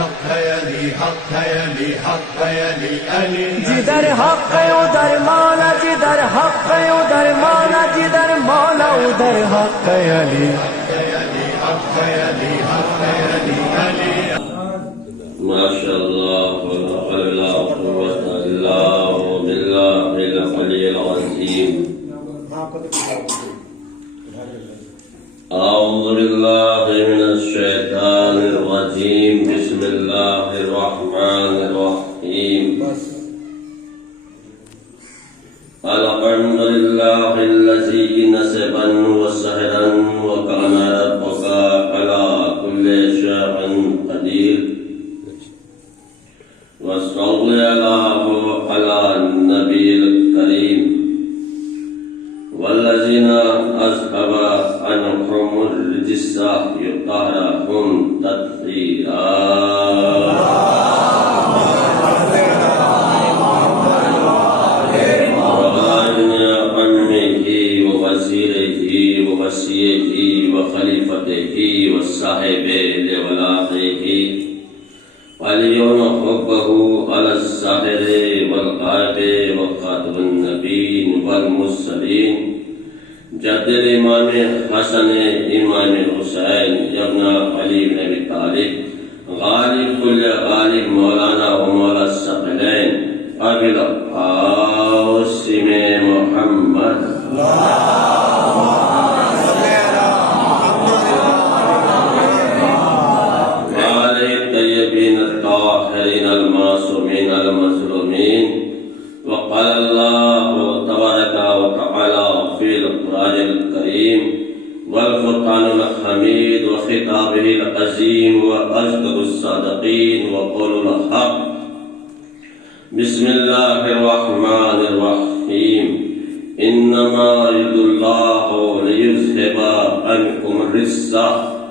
حق ہے علی حق ہے علی حق ہے علی علی جدھر حق ہے ادھر مولا جدھر حق ہے ادھر مولا جدھر مولا ادھر حق ہے علی حق ہے علی حق ہے علی علی ماشاء اللہ ولا حول ولا قوة الا بالله العلی العظیم اعوذ باللہ من الشیطان الرجیم بسم اللہ الرحمن الرحیم الحمد للہ الذی نصبا وسحرا وکان ربک علی کل شیء قدیر وصلی اللہ علی النبی الکریم والذین اذهب عنهم الرجس یطہرهم تطہیرا ووصیه وخلیفته والصاحب لولاده وليون حبه على الساحر والغائب وخاتم النبيين والمرسلين جد الامام حسن امام حسین ابن علی بن ابی طالب غالب کل غالب مولانا و مولا الثقلین ابی القاسم محمد المعصومين المظلومين وقال الله تبارك وتعالى في القرآن الكريم والفرقان الحميد وخطابه العظيم وأصدق الصادقين وقول الحق بسم الله الرحمن الرحيم إنما يريد الله ليذهب عنكم الرجس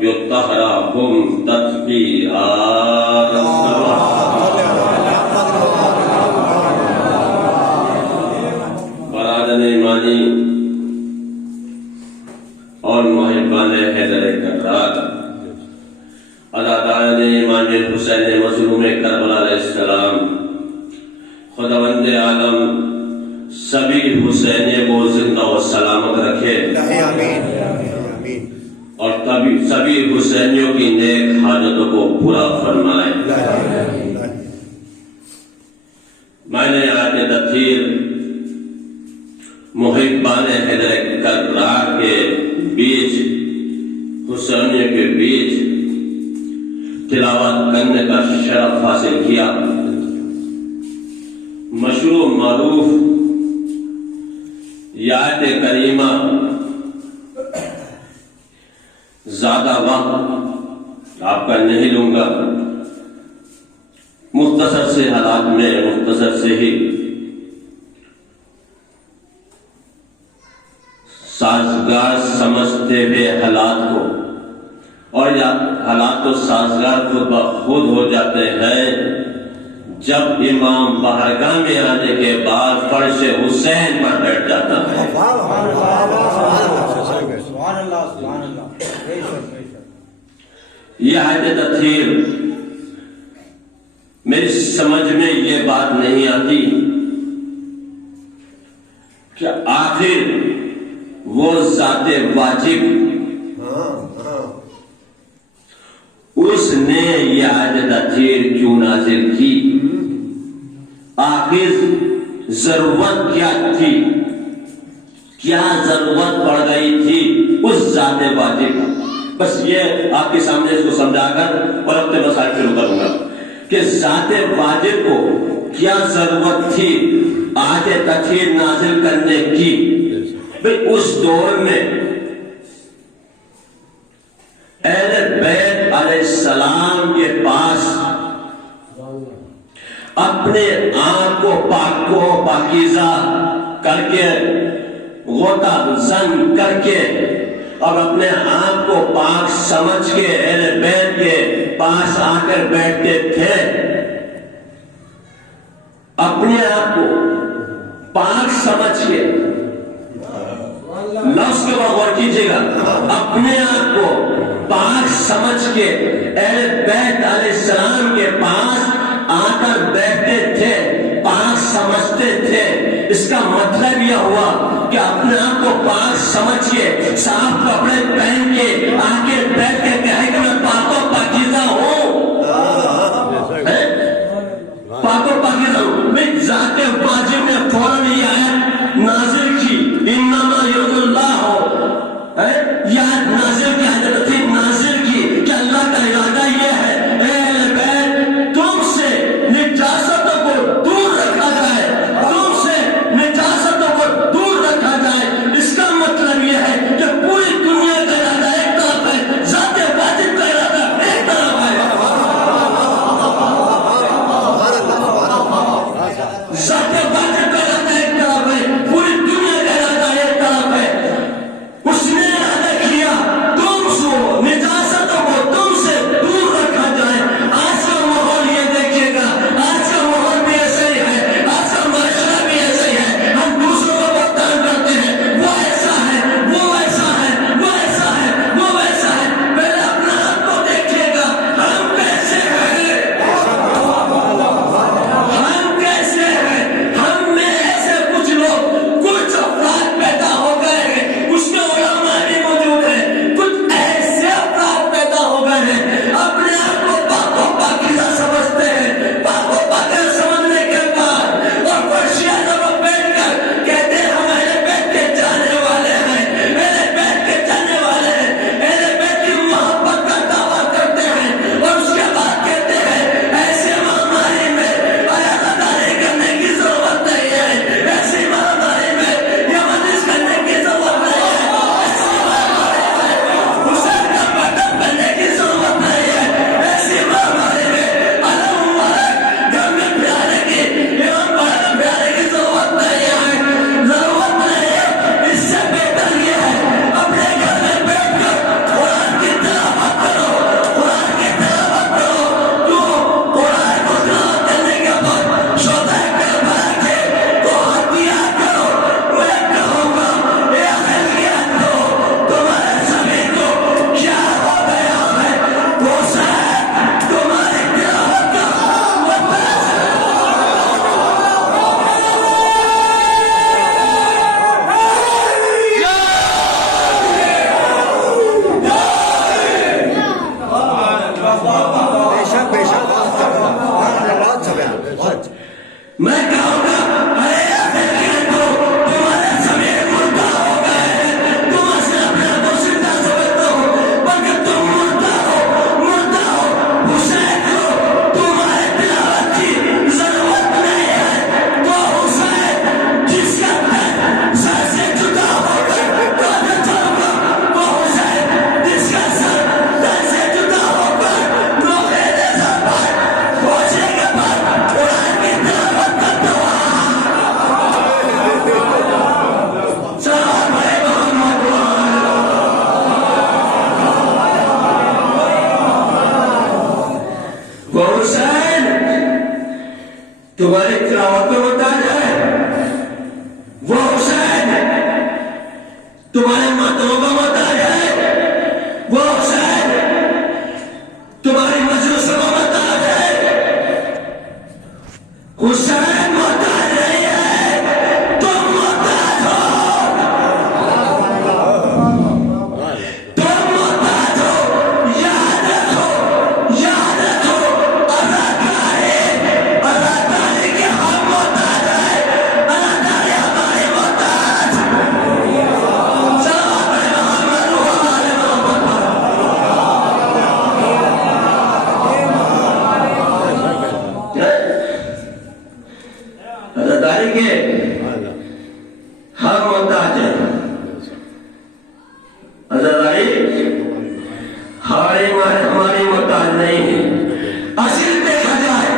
يطهركم تطهيرا ایمانی اور محبان حیدر کرار عزاداران امام حسین مظلوم کربلا علیہ السلام خداوند عالم سبھی حسین کو زندہ و سلامت رکھے اور سبھی حسینیوں کی نیک حاجتوں کو پورا فرمائے میں نے آج تطہیر محبان حیدر کرار کے بیچ حسینیوں کے بیچ تلاوت کرنے کا شرف حاصل کیا مشہور معروف آیت کریمہ زیادہ وقت آپ کا نہیں لوں گا مختصر سے حالات میں مختصر سے ہی سازگار سمجھتے ہوئے حالات کو اور یا حالات تو سازگار خود بخود ہو جاتے ہیں جب امام بارگاہ میں آنے کے بعد فرش حسین پر بیٹھ جاتا ہے یہ آیت تطہیر میری سمجھ میں یہ بات نہیں آتی کہ آخر وہ ذات واجب اس نے یہ آیت تطہیر کیوں نازل کی آخر ضرورت کیا تھی کیا ضرورت پڑ گئی تھی اس ذات واجب بس یہ آپ کے سامنے اس کو سمجھا کر اور اپنے مسائل شروع کروں گا کہ ذات واجب کو کیا ضرورت تھی آیت تطہیر نازل کرنے کی اس دور میں اہل بیت علیہ السلام کے پاس اپنے آنکھ کو پاک کو پاکیزہ کر کے غوطہ زن کر کے اور اپنے آنکھ کو پاک سمجھ کے اہل بیت کے پاس آ کر بیٹھتے تھے اپنے آپ کو پاک سمجھ کے لفظ کے بعد غور کیجئے گا اپنے آپ کو پاک سمجھ کے اہل بیت علیہ السلام کے یہ ہوا کہ اپنے آپ کو پاک سمجھیے، صاف کپڑے پہن کے آگے بیٹھ کے کہے کہ میں پاک و پاکیزہ ہوں، پاک و پاکیزہ ہوں. میں ذات واجب نے فوراً یہ آیت نازل کی، انما یرید اللہ یہ نازل کی، حضرت نازل کی کہ اللہ کا ارادہ یہ ہے اے اہل بیت تم سے نجاستوں کو دور رکھا جائے، تم سے نجاستوں کو دور رکھا جائے. اس کا مطلب یہ ہے کہ پوری دنیا کا ارادہ ایک طرف ہے، ذات واجب کا ارادہ ایک طرف ہے. ذات واجب کا ارادہ ایک طرف ہے، پوری دنیا کا ارادہ ایک طرف ہے. اس نے ارادہ کیا تم سے نجاستوں کو تم سے دور رکھا جائے. آج کا ماحول یہ دیکھیے گا، آج کا ماحول بھی ایسا ہی ہے، آج کا معاشرہ بھی ایسا ہی ہے. ہم دوسروں کو بدنام کرتے ہیں، وہ ایسا ہے، وہ ایسا ہے، وہ ایسا ہے، وہ ویسا ہے. پہلے اپنا آپ کو دیکھیے گا، ہم کیسے ہیں، ہم کیسے ہیں. ہم میں ایسے کچھ لوگ، کچھ افراد پیدا ہو گئے ہیں، اس میں علماء بھی موجود ہیں، کچھ ایسے افراد پیدا ہو گئے ہیں اپنے آپ کو پاک و پاکیزہ سمجھتے ہیں. پاک و پاکیزہ سمجھنے کے بعد اور فرشیہ جب بیٹھ کر کہتے ہیں ہم اہل بیت کے جانے والے ہیں، اہل بیت کے جانے والے ہیں، اہل بیت کی محبت کا دعویٰ کرتے ہیں، اور اس کے بعد کہتے ہیں ایسے مہاماری میں عیادتداری کرنے کی ضرورت نہیں ہے، ایسی مہاماری میں یمنس کرنے کی ضرورت نہیں ہے، ایسی مہاماری میں حسین کا بٹن پہننے کی ضرورت نہیں ہے، ایسی مہاماری میں علم مبارک گھر میں پھیلانے کی، امام باہر میں پھیلانے کی ضرورت نہیں ہے، ضرورت نہیں ہے. اس سے بہتر یہ ہے اپنے گھر میں بیٹھ کر قرآن کی تلاوت کرو، قرآن کی تلاوت کرو. تو قرآن کو تلاوت کرنے کے بعد شہدائے کربلا کے تو ہتھیار کرو. میں کہوں گا اے اہلیت کو، تمہارے زمین کو کیا ہو گیا ہے، حسین تمہاری تلاوت کا میں کہوں گا ارے اہلیت کو، تمہارے زمین مردہ ہو گئے ہیں. تم سے اپنے آپ کو زندہ سمجھتے ہو مگر تم مردہ ہو. حسین کو تمہارے تلاوت کی ضرورت نہیں ہے. تو حسین جس کا تن سر سے جدا ہو کر کہتے چلوں گا، وہ حسین جس کا سر تن سے جدا ہو کر نوحے نیزہ پر پہنچنے کے بعد قرآن کی تلاوت کرتا ہوا. سلام علیکم وہ حسین تمہاری تلاوت میں محتاج ہے، وہ حسین تمہارے ماتموں کا محتاج ہے، وہ حسین تمہاری مجلسوں کا محتاج ہے. حسین محتاج نہیں ہے، تم محتاج ہو، تم محتاج ہو. یاد رکھو ازاداری کے ہم محتاج ہیں، ازاداری ہماری محتاج. سلام علیکم محمد ازاداری کے ہم محتاج ہیں. ازاداری ہماری محتاج نہیں ہے. اصل دیکھا جائے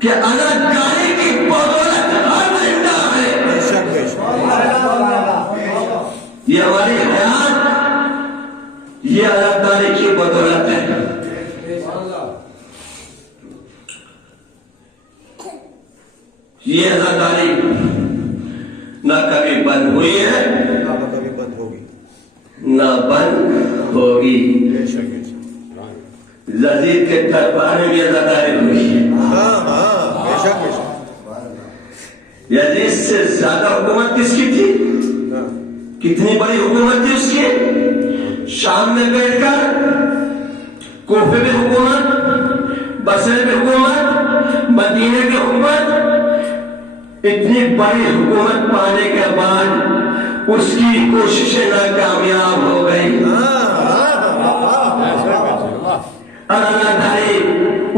کہ ازاداری کی بدولت ہر زندہ ہے. یہ ہماری حیات یہ ازاداری کی بدولت ہے. یہ ازاداری نہ کبھی بند ہوئی ہے نہ بند ہوگی. یزید کے دربار میں بھی ازاداری ہوئی ہے. یعنی اس سے زیادہ حکومت کس کی تھی؟ کتنی بڑی حکومت تھی اس کی؟ شام میں بیٹھ کر کوفے میں حکومت، بصرے میں حکومت، مدینے کی حکومت، اتنی بڑی حکومت پانے کے بعد اس کی کوششیں ناکامیاب ہو گئی۔ اللہ تعالی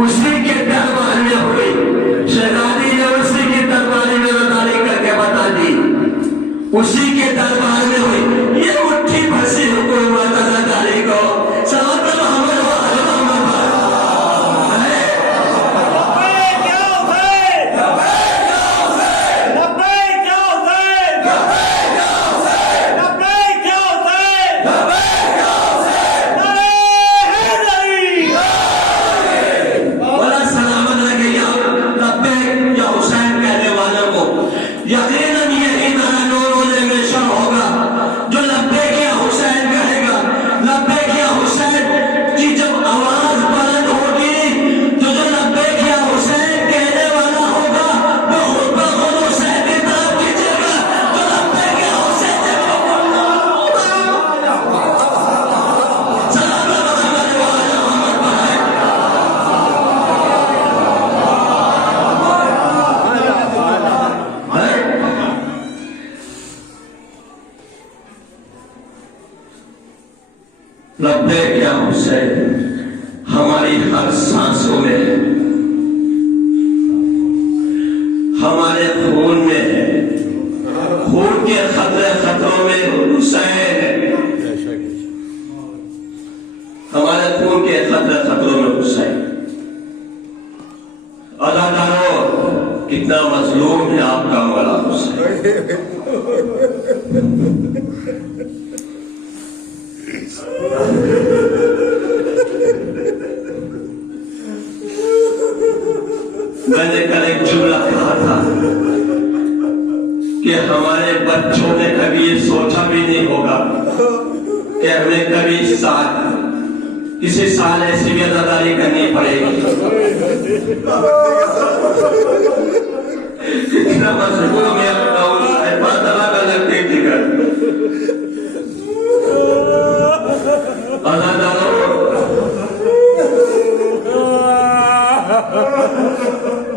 اسی کے دربار میں ہوئی، شہزادی نے اسی کے دربار میں تعالی کر کے بتا دی، اسی کے دربار میں ہوئی یہ مٹھی بھسی حکومت اللہ تعالی کو صلوات محمد و آل محمد۔ یقیناً یہی نعرہ نور روزے میں شر ہوگا جو لبیک یا حسین کہے گا۔ لبیک یا حسین کی جب آواز بلند ہوگی تو جو لبیک یا حسین کہنے والا ہوگا وہ خود بخود حسین کی طرف کھینچے گا، جو لبیک یا حسین جب ہوگا۔ سلام محمد و آل محمد پڑھائے۔ لبیک یا حسین ہماری ہر سانسوں میں ہے، ہمارے خون میں ہے، خون کے خطرے خطروں میں حسین ہے، ہمارے خون کے خطرے خطروں میں حسین۔ اداکاروں کتنا مظلوم ہے آپ کا مولا حسین۔ میں نے کل ایک جملہ کہا تھا کہ ہمارے بچوں نے کبھی یہ سوچا بھی نہیں ہوگا کہ ہمیں کبھی کسی سال ایسی بھی اداکاری کرنی پڑے گی۔ کتنا مظلوم ہے اپنا حسین، بات الگ الگ دیکھ کر۔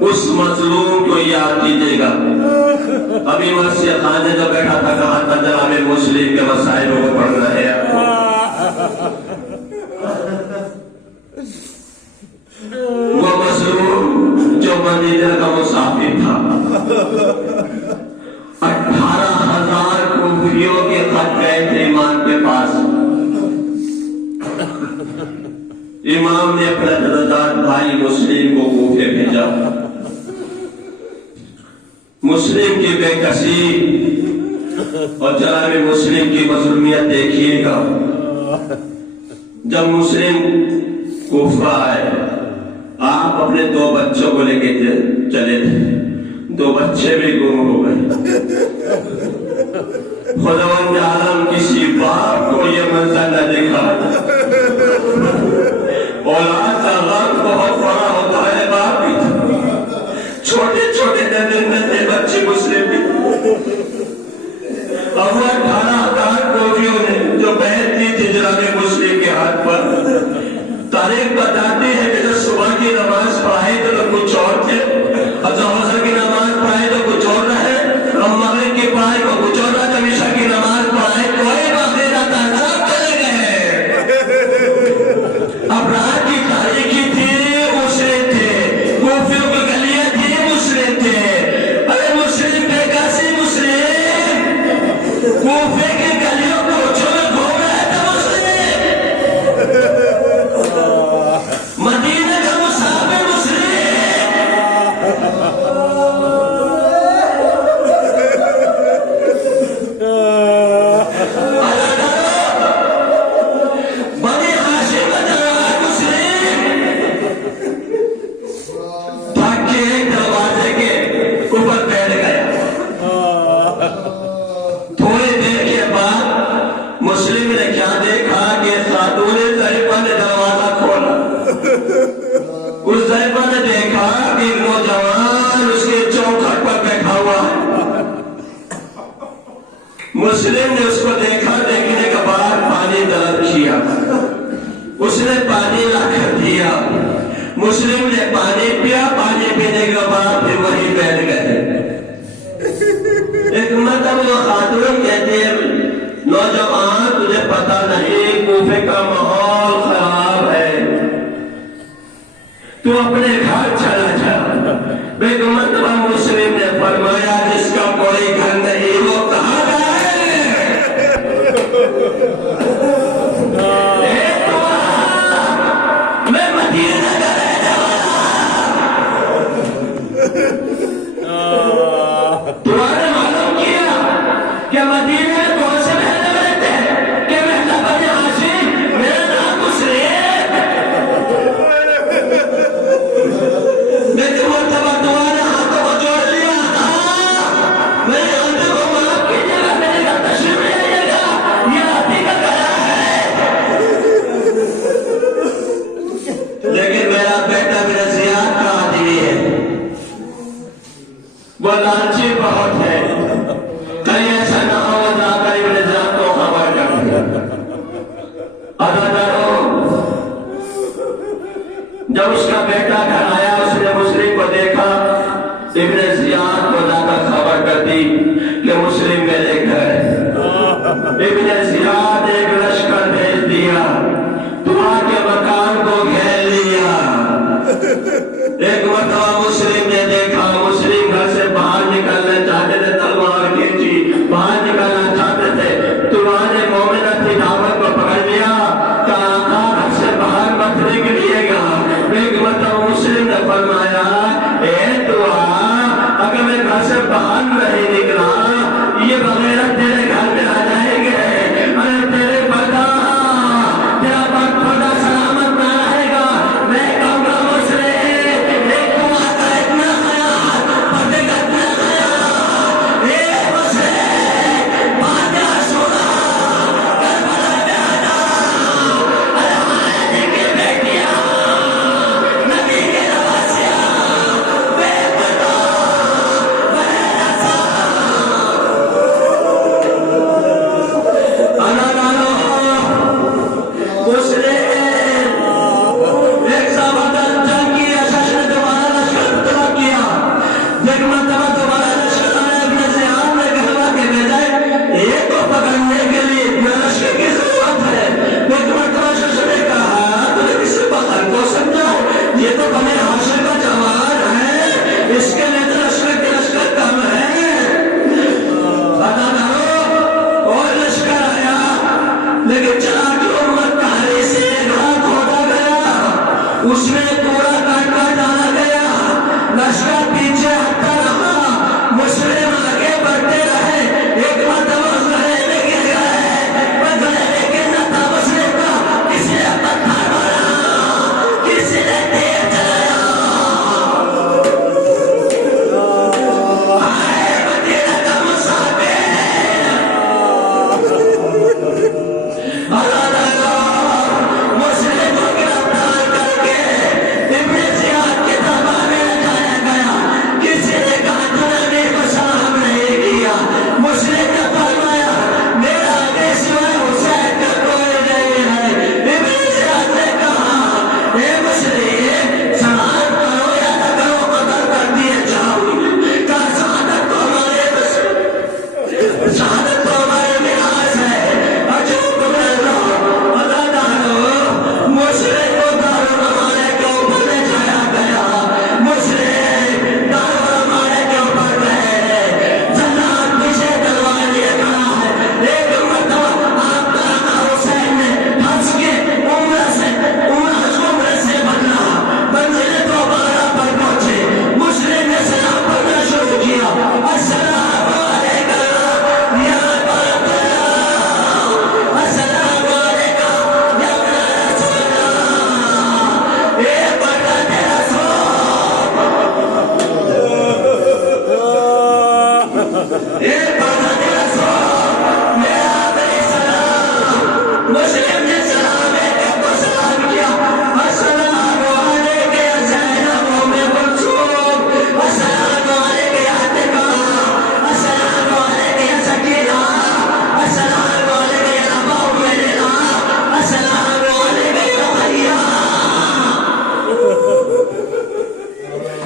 اس مظلوم کو یاد کیجیے گا۔ ابھی مسجد خان نے جو بیٹھا تھا کہا تھا جناب مسلم کے مسائل کو پڑھنا ہے آپ کو۔ وہ مظلوم جو مدینہ کا مسافر تھا، 18,000 کوفیوں کے خط گئے تھے امام کے پاس۔ امام نے اپنا جداد بھائی مسلم کو کوفے بھیجا۔ مسلم کی بے کسی اور جناب مسلم کی مظلومیت دیکھیے گا۔ جب مسلم کوفہ آئے، آپ اپنے 2 بچوں کو لے کے چلے تھے، 2 بچے بھی گم ہو گئے۔ خداوند عالم کسی باپ کو یہ منظر نہ دیکھا۔ اولاد کا غم بہت بڑا ہوتا ہے، باپ بھی چھوٹے چھوٹے ننھے بچے مسلم بھی۔ اب وہ 18,000 کوفیوں نے جو بیعت دی تھی جناب مسلم کے ہاتھ پر، تاریخ بتاتی ہے کہ جب صبح کی نماز پڑھائی تو کچھ اور تھے، اور جب عصر کی نماز پڑھائی تو کچھ اور رہے، اور مغرب کی پڑھائی کو کچھ اور رہا، جب عشاء کی نماز پڑھائی کوئی باقی رہتا ہے، سب چلے گئے۔ اب رات کی تاریخی تھی، مسلم تھے، کوفیوں کی گلیاں تھی، مسلم تھے۔ ارے مسلم بے کسی مسلم کوفے کی گلیوں کو چھوڑ گھوم رہے تھے مسلم، مدینہ کا مسافر مسلم۔ بنی ہاشم کا جوان مسلم بھاگ کے ایک دروازے کے اوپر بیٹھ گیا۔ تھوڑی دیر کے بعد مسلم نے کیا دیکھا کہ خاتون ضعیفہ نے دروازہ کھولا۔ اس ضعیفہ نے دیکھا کہ نوجوان اس کے چوکھٹ پر بیٹھا ہوا ہے۔ مسلم نے اس کو دیکھا، دیکھنے کے بعد پانی طلب کیا، اس نے پانی لا کر دیا، مسلم نے پانی پیا، پانی پینے کے بعد پھر وہی بیٹھ گئے۔ ایک مرتبہ وہ خاتون کہتے ہیں نوجوان تجھے پتا نہیں کوفے کا ماحول خراب ہے، تو اپنے گھر چلا جا۔ ایک مرتبہ مسلم نے فرمایا جس کا کوئی گھر نہیں وہ کہاں جائے؟ میں مدینہ کا رہنے والا، تمہارے معلوم کیا کہ مدینہ میں کون سے رہنے والے تھے کہ محلہ بنی ہاشم، میرا نام مسلم۔ لیکن مرتبہ تمہارے ہاتھوں کو جوڑ لیا تھا، میرے ہاتھوں کو معاف کیجیے گا، میرے گھر تشریف لے آئیے گا، یہ آپ ہی کا کرا ہے۔ لیکن میرا بیٹا میرا زیاد کا آدمی ہے، وہ لالچی بہت ہے، کہیں ایسا نہ ہو وہ جا کر ابن زیاد کو خبر کر دیا۔ جب اس کا بیٹا گھر آیا اس نے مسلم کو دیکھا، ابن زیاد کو جا کر خبر کر دی کہ مسلم میرے گھر ہے۔ ابن زیاد ایک لشکر بھیج دیا، دعا کے مکان کو گھیر لیا۔ ایک مرتبہ مسلم نے دیکھا، مسلم گھر سے باہر نکلنے چاہتے تھے، تلوار کھینچی باہر نکلنا چاہتے تھے، تمہارے مومنہ تھی دعوت کو پکڑ لیا، کہا آقا گھر سے باہر مت نکلیے گا۔ ایک مرتبہ مسلم نے فرمایا اے دعا اگر میں گھر سے باہر نہیں نکلا یہ بغیرت تیرے گھر میں آ جائیں گے، ارے تیرے پردہ تیرا پردہ سلامت نہ رہے گا۔ میں کہوں گا مسلم ایک دعا کا اتنا خیال، پردے کا اتنا خیال، اے مسلم فاتحہ سنا کربلا میں آنا، ارے ہمارے کے بیٹیاں نبی کے نواسیاں بے پردہ بے رضا انا ڈالو مسلم ایک زبردست جنگ کی اشش نے دوبارہ لشکر طلب کیا۔ ایک مرتبہ دوبارہ لشکر آیا، ابن زیاد نے کہا کہ بجائے ایک کو پکڑنے کے لیے اتنا لشکر کی ضرورت ہے۔ ایک مرتبہ اشش نے کہا تجھے کسی بخر کو سمجھا، یہ تو بنی ہاشم کا جوان ہے، اس کے لیے تو لشکر کے لشکر کم ہے۔ پتا کرو اور لشکر آیا، لیکن چلا کی امت کاری سے گھا کھودا گیا، اس میں پورا کاٹ کر ڈالا گیا، لشکر پیچھے ہٹتا رہا، مسلم آگے بڑھتے رہے۔ ایک مرتبہ گلے میں گر گئے، وہ گلے میں گرنا تھا مسلم کا، کسی نے پتھر مارا، کسی نے تیر چلایا، آئے مدینہ کا مسافر، اللہ تعالیٰ مسلم کو گرفتار کر کے ابن زیاد کے دربار میں لے جایا گیا۔ کسی نے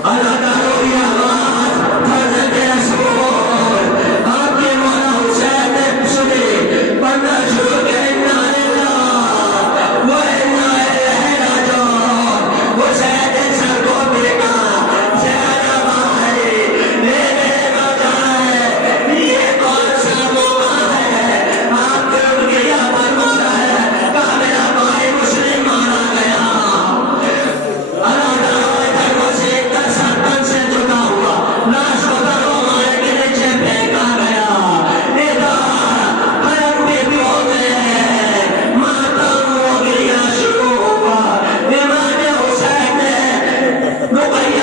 ادا کرو یہ آواز حضرت رسول آپ کے مولا حسین نے سنی پڑھنا شروع کیا انا للہ و انا الیہ راجعون حسین نے سر کو دیکھا زینب آئی میرے بتا ہے یہ کون سا موقع ہے آپ کے ان کے یہاں پر موقع ہے کہا میرا بھائی مسلم مارا گیا سے جھکا ہوا لاش کو درمائے کے نیچے پھینکا گیا حرم بیویوں میں ماتم و گریہ شروع ہوا امام حسین نے رقیہ